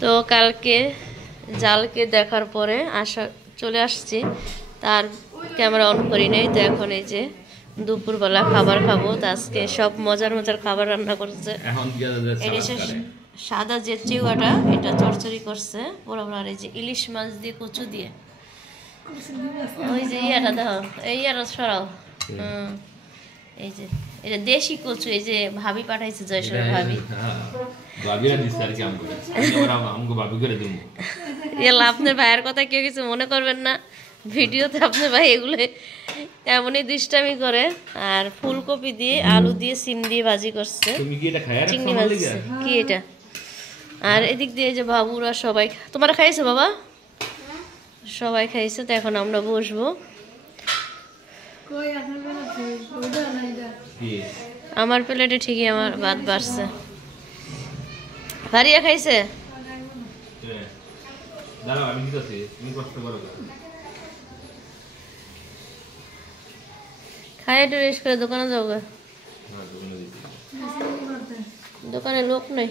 তো কালকে জালকে দেখার পরে চলে আসছি, তার ক্যামেরা অন করি নাই। তো এখন এই যে দুপুরবেলা খাবার খাবো। তো আজকে সব মজার মজার খাবার রান্না করছে। সাদা যে চিউয়াটা এটা চরচড়ি করছে পুরো। আর এই যে ইলিশ মাছ দিয়ে কচু দিয়ে, ওই যে ইয়াটা দেখো, এই ইয়াটা সরাও। এই যে এটা দেশি কচু, এই যে ভাবি পাঠাইছে, জয়সরের ভাবি। আপনার ভাইয়ের কথা কেউ কিছু মনে করবেন না, ভিডিওতে আপনার ভাই এগুলো এমনই দুষ্টামি করে। আর ফুলকপি দিয়ে আলু দিয়ে সিম দিয়ে ভাজি করছে, চিংড়ি মাছ কি এটা। আর এদিক দিয়ে যে বাবুরা সবাই, তোমরা খাইছো বাবা? সবাই খাইছে। তো এখন আমরা বসবো। আমার প্লেটে ঠিকই আমার ভাত বাড়ছে। ভারিয়া খাইছে? খাই একটু রেস্ট করে দোকানে যাবো। দোকানে লোক নেই,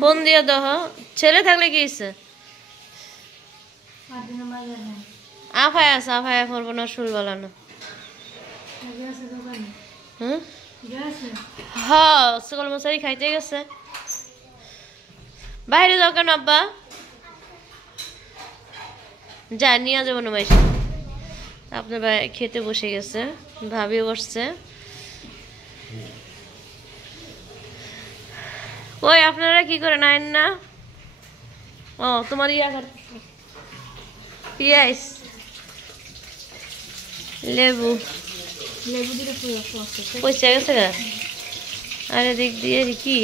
ফোন দিয়ে দাও। ছেলে থাকলে কি হয়েছে? আফায় আছে, আফায় করবো না, শুল বালানো। হ্যাঁ, সকল মশারি খাইতে গেছে। বাইরে যাও কেন আব্বা? যা নিয়ে যাবো না মাইসে। আপনার ভাই খেতে বসে গেছে, ভাবিও বসছে। ওই আপনারা কি করে নেন না? ও তোমার পিয়াইস লেবু দিলে পয়সা গেছে গা। আর এদিক দিয়ে কি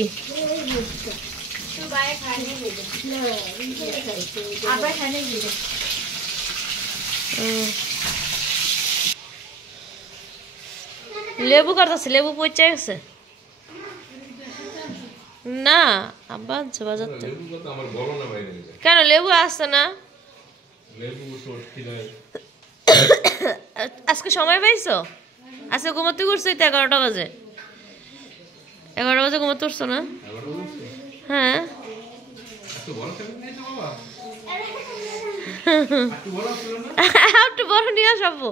লেবু কাটতেছে, লেবু পচে গেছে না আব্বা আনছে বাজার থেকে। কেন লেবু আসছে না? আজকে সময় পাইছো? আজকে ঘুমাতে করছো? 11টা বাজে, 11টা বাজে ঘুমাতে উঠছো না? হ্যাঁ, একটু বড় নিয়ে আসবো।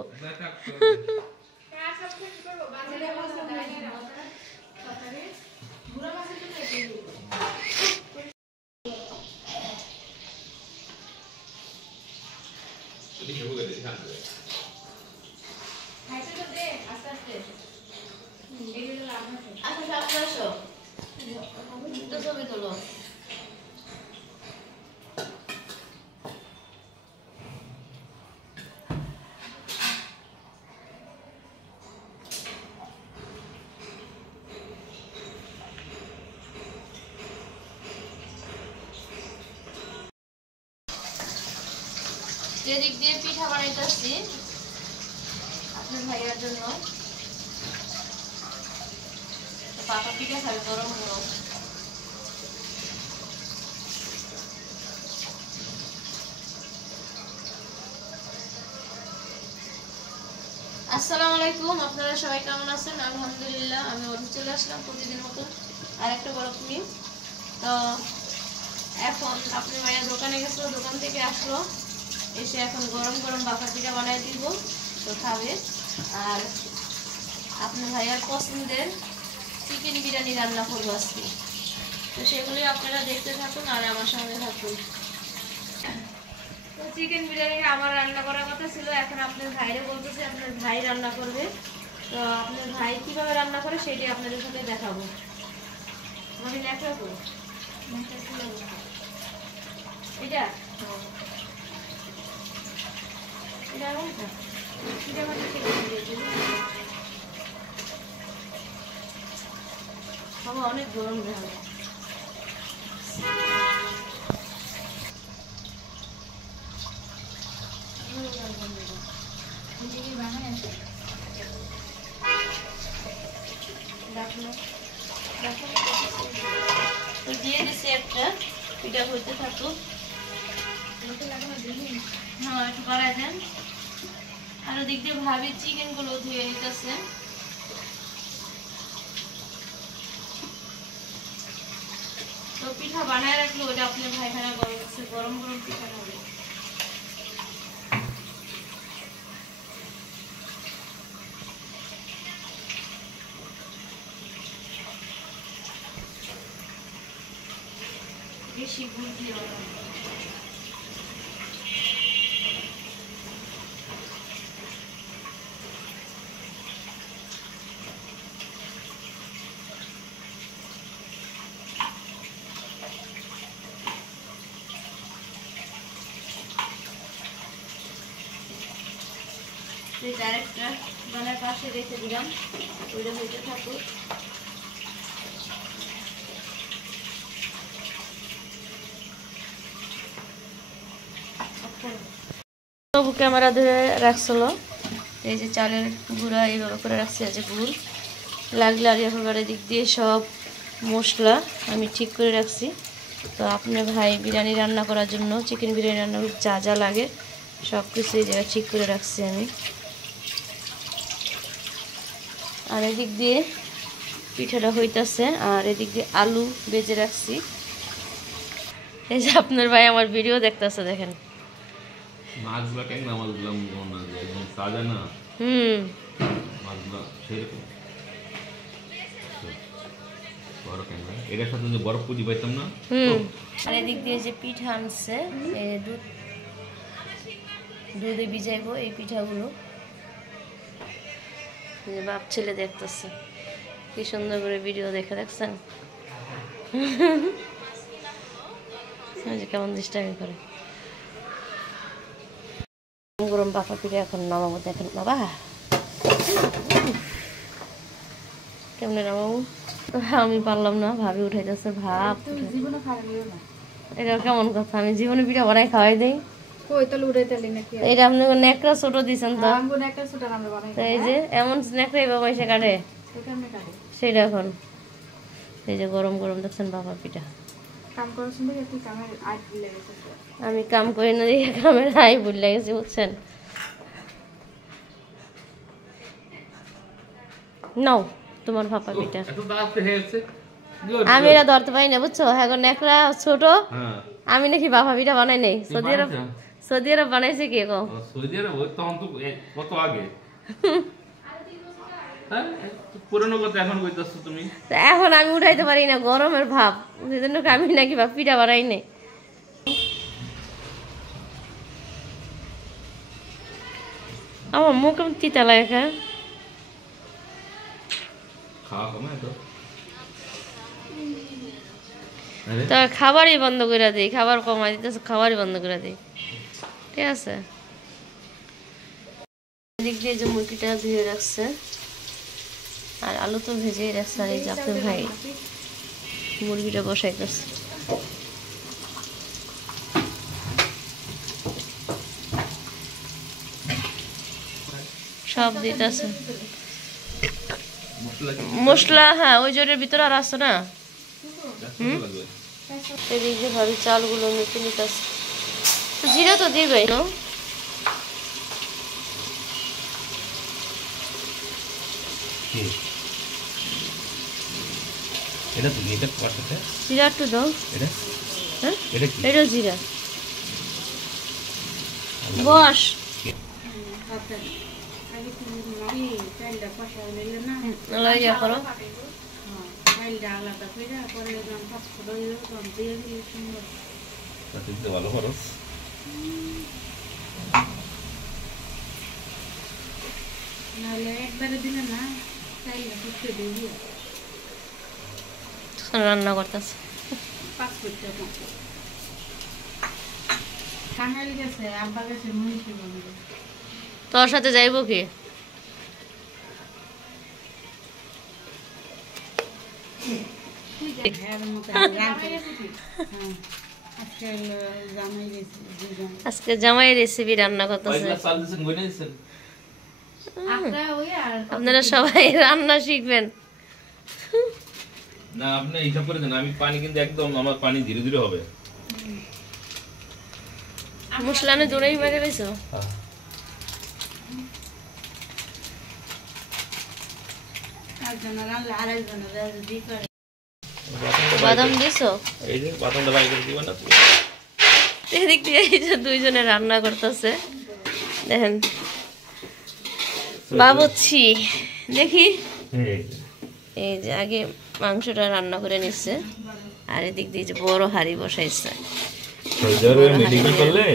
এদিক দিয়ে পিঠা বানাইতেছি আপনার ভাইয়ার জন্য। পাকা পিঠা খাবে গরম গরম। আসসালামু আলাইকুম, আপনারা সবাই কেমন আছেন? আলহামদুলিল্লাহ, আমি ওর চলে আসলাম প্রতিদিন মতো আর একটা বরফ নিয়ে। তো এখন আপনার ভাইয়া দোকানে গেছিল, দোকান থেকে আসলো, এসে এখন গরম গরম বাফা পিঠা বানাই দিব, তো খাবে। আর আপনার ভাইয়ার পছন্দের চিকেন বিরিয়ানি রান্না করবো আজকে। তো সেগুলি আপনারা দেখতে থাকুন আর আমার সঙ্গে থাকুন। তো চিকেন বিরিয়ানি আমার রান্না করার কথা ছিল, এখন আপনার ভাইরে বলতেছে আপনার ভাই রান্না করবে। তো আপনার ভাই কিভাবে রান্না করে সেটি আপনাদের সাথে দেখাবো। মানে লেখা তো এটা অনেক গরম দেখাবে। দিয়ে দিচ্ছি একটা, পিঠা হইতে থাকুক। হ্যাঁ, একটু বাড়াই দেন। আর ওদিক দিয়ে ভাবি চিকেন গুলো ধুয়ে নিতেছে। তো তো পিঠা বানায় রাখলে ওটা আপনার ভাইখানা গরম আছে, গরম গরম পিঠা খাবে। বেশি গুড় দিয়ে বানাবে। ডাইরেক্টটা মানে পাশে রেখে দিলাম, ওইটা হইতে থাকুক। তবু ক্যামেরা ধরে রাখছিল, এই যে চালের গুঁড়া এইভাবে করে রাখছি, আছে গুড় লাগলে আর এবার দিক দিয়ে সব মশলা আমি ঠিক করে রাখছি। তো আপনার ভাই বিরিয়ানি রান্না করার জন্য, চিকেন বিরিয়ানি রান্না যা যা লাগে সব কিছু এই জায়গায় ঠিক করে রাখছি আমি। আর এদিক দিয়ে পিঠাটা হইতাছে, আর এদিক দিয়ে আলু বেজে রাখছি। এই যে আপনার ভাই আমার ভিডিও দেখতেছে, দেখেন আর এদিক দিয়ে যে পিঠা আনছে, দুধে ভিজাইবো এই পিঠাগুলো। বাপ ছেলে দেখতেছে কি সুন্দর করে ভিডিও দেখে, দেখছেন কেমন দৃষ্টামি করে। গরম বাপা পিঠা এখন নামাবো, দেখেন বাবা কেমনে নামাবো। আমি পারলাম না, ভাবি উঠাইতেছে ভাব। এটা কেমন কথা, আমি জীবনে পিঠা বানাই খাওয়াই দেই। এটা আপনি নেকড়া ছোট দিচ্ছেন তো, এই যে এমন নেকড়াই বাবা এসে কাটে সেটা। এখন এই যে গরম গরম দেখছেন বাবা পিঠা। আমি কাম করি না দেখে কামের আই ভুলে গেছি, বুঝছেন। নাও তোমার ভাপা পিঠা, আমি এরা ধরতে পারি না বুঝছো। এখন নেকড়া ছোট, আমি নাকি বাপা পিঠা বানাই নাই। সৌদি আরব বানাইছে কে কো? সৌদি আরব তখন তো কত আগে, পুরনো কথা এখন কইতাছো তুমি। এখন আমি উঠাইতে পারি না, গরমের ভাব, সেজন্য আমি নাকি পিঠা বানাই নাই। আমার মুখ কেমন তিতা লাগে, খাওয়া কমে তো খাবারই বন্ধ করে দিই, খাবার কমাই দিতেছে, খাবারই বন্ধ করে দিই, ঠিক আছে। এদিক দিয়ে যে মুরগিটা ধুয়ে রাখছে, আর আলু তো ভেজেই রাখছে। আর এই যে আপনার ভাই মুরগিটা বসাইতেছে। সব দিতেছে মশলা, হ্যাঁ ওই জোরের ভিতরে আর আছে না। এদিক দিয়ে ভাবি চালগুলো মেপে নিতেছে, জিরা তো দিবে না। জিরা একটু দাও, এটা জিরা বস। করো ভালো খরচ। রান্না করতেছে, তোর সাথে যাইব কি? আজকে জামাই রেসিপি রান্না করতেছে। আপনারা সবাই রান্না শিখবেন না। আপনি হিসাব করে দেন, আমি পানি কিন্তু একদম, আমার পানি ধীরে ধীরে হবে। মশলা নে দৌড়াই মেরে গেছো। আর বাদাম দিছো? এই যে বাদামটা বাই করে দিবা না তুমি? এদিক দিয়ে এই যে দুইজনে রান্না করতেছে দেখেন বাবুচ্ছি দেখি এই যে আগে মাংসটা রান্না করে নিচ্ছে আর এদিক দিয়ে যে বড় হাঁড়ি বসাইছে করলে